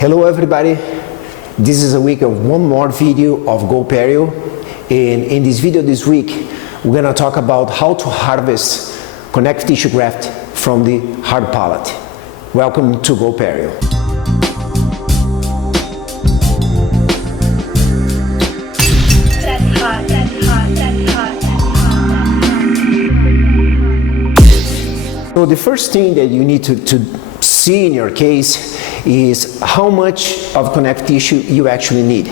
Hello everybody, this is a week of one more video of GoPerio, and in this video this week we're going to talk about how to harvest connective tissue graft from the hard palate. Welcome to GoPerio. So the first thing that you need to see in your case is how much of connective tissue you actually need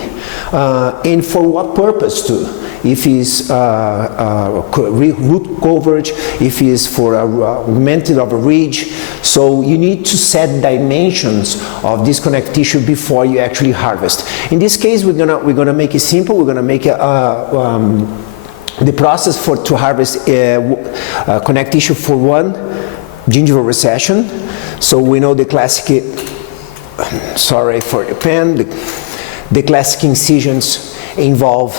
and for what purpose too. If it's root coverage, if it's for augmented of a ridge. So you need to set dimensions of this connective tissue before you actually harvest. In this case, we're gonna make it simple. We're gonna make the process to harvest connective tissue for one gingival recession. So we know the classic, sorry for the pen, the classic incisions involve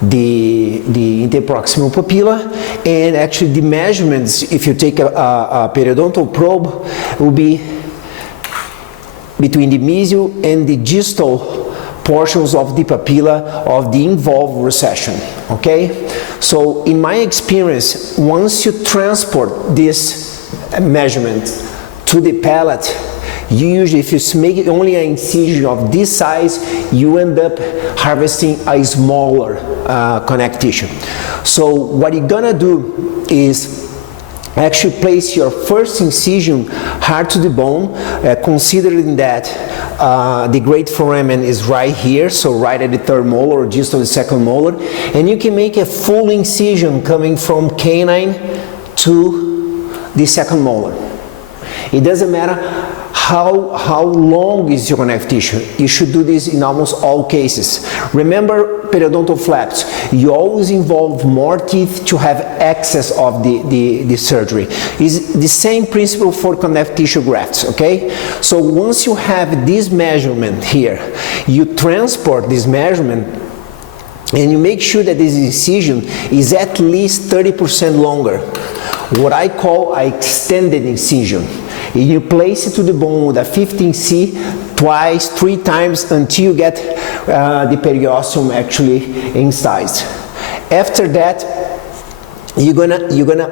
the interproximal papilla, and actually the measurements, if you take a periodontal probe, will be between the mesial and the distal portions of the papilla of the involved recession, okay? So in my experience, once you transport this measurement to the palate, you usually, if you make it only an incision of this size, you end up harvesting a smaller connective tissue. So what you're gonna do is actually place your first incision hard to the bone, considering that the great foramen is right here, so right at the third molar or just on the second molar, and you can make a full incision coming from canine to the second molar. It doesn't matter how long is your connective tissue. You should do this in almost all cases. Remember periodontal flaps, you always involve more teeth to have access of the surgery. It's the same principle for connective tissue grafts, okay? So once you have this measurement here, you transport this measurement and you make sure that this incision is at least 30% longer, what I call an extended incision. You place it to the bone with a 15C twice, 3 times until you get the periosteum actually incised. After that, you're gonna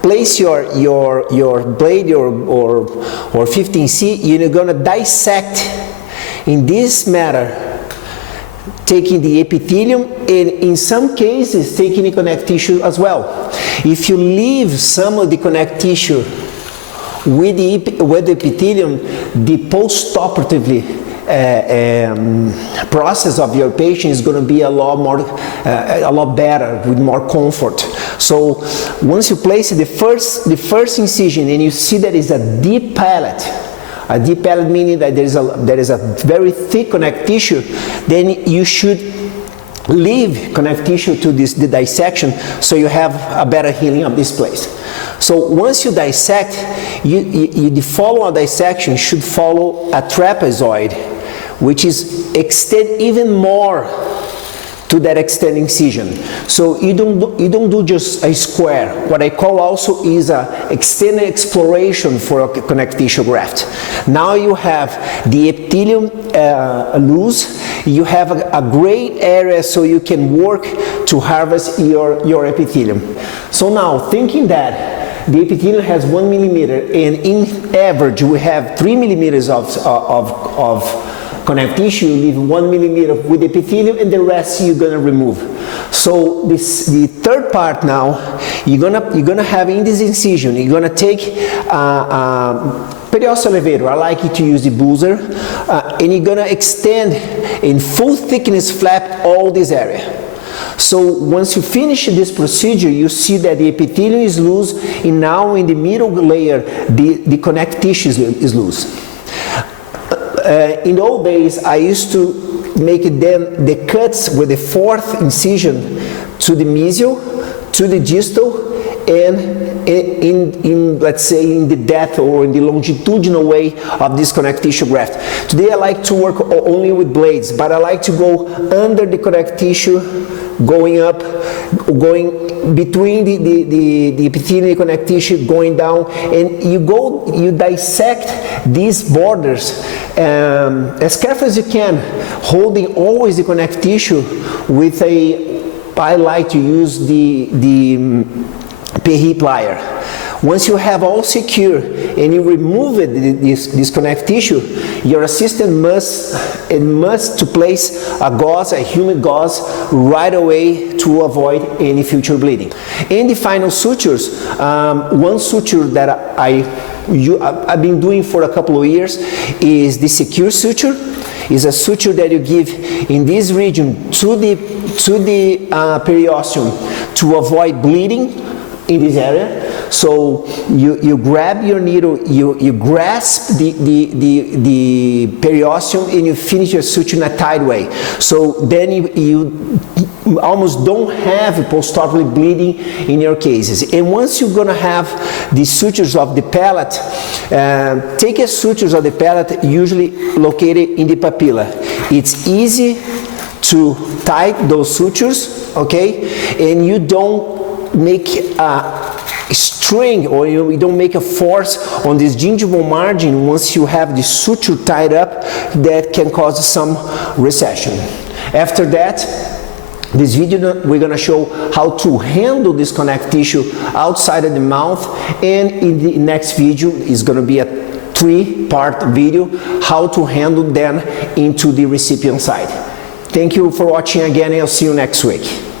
place your blade or 15C. You're gonna dissect in this manner, taking the epithelium and in some cases taking the connective tissue as well. If you leave some of the connective tissue with the epithelium, the post-operatively process of your patient is going to be a lot better, with more comfort. So once you place the first incision and you see that it's a deep palate meaning that there is a very thick connective tissue, then you should leave connective tissue to the dissection so you have a better healing of this place. So once you dissect, the follow-on dissection should follow a trapezoid, which is extend even more to that extended incision. So you don't do just a square. What I call also is a extended exploration for a connective tissue graft. Now you have the epithelium loose. You have a great area so you can work to harvest your epithelium. So now, thinking that the epithelium has 1 millimeter, and in average we have 3 millimeters of connective tissue, you leave 1 millimeter with epithelium and the rest you're gonna remove. So the third part now, you're gonna have in this incision, you're gonna take periosteal elevator, I like it to use the boozer, and you're gonna extend in full thickness flap all this area. So once you finish this procedure, you see that the epithelium is loose, and now in the middle layer, the connective tissue is loose. In the old days, I used to make then the cuts with the fourth incision to the mesial, to the distal, and in let's say in the depth or in the longitudinal way of this connective tissue graft. Today I like to work only with blades, but I like to go under the connective tissue going up, going between the epithelial connective tissue, going down, and you dissect these borders as careful as you can, holding always the connective tissue with I like to use the Perry plier. Once you have all secure and you remove this connective tissue, your assistant must to place a gauze, a humid gauze, right away to avoid any future bleeding. In the final sutures, one suture that I've been doing for a couple of years is the secure suture. Is a suture that you give in this region to the periosteum to avoid bleeding in this area. So you grab your needle, you grasp the periosteum, and you finish your suture in a tight way. So then you almost don't have postoperative bleeding in your cases. And once you're gonna have the sutures of the palate, take a sutures of the palate usually located in the papilla. It's easy to tie those sutures, okay? And you don't make a string, or you don't make a force on this gingival margin once you have the suture tied up that can cause some recession. After that, this video we're going to show how to handle this connective tissue outside of the mouth, and in the next video is going to be a 3-part video how to handle them into the recipient side. Thank you for watching again, and I'll see you next week.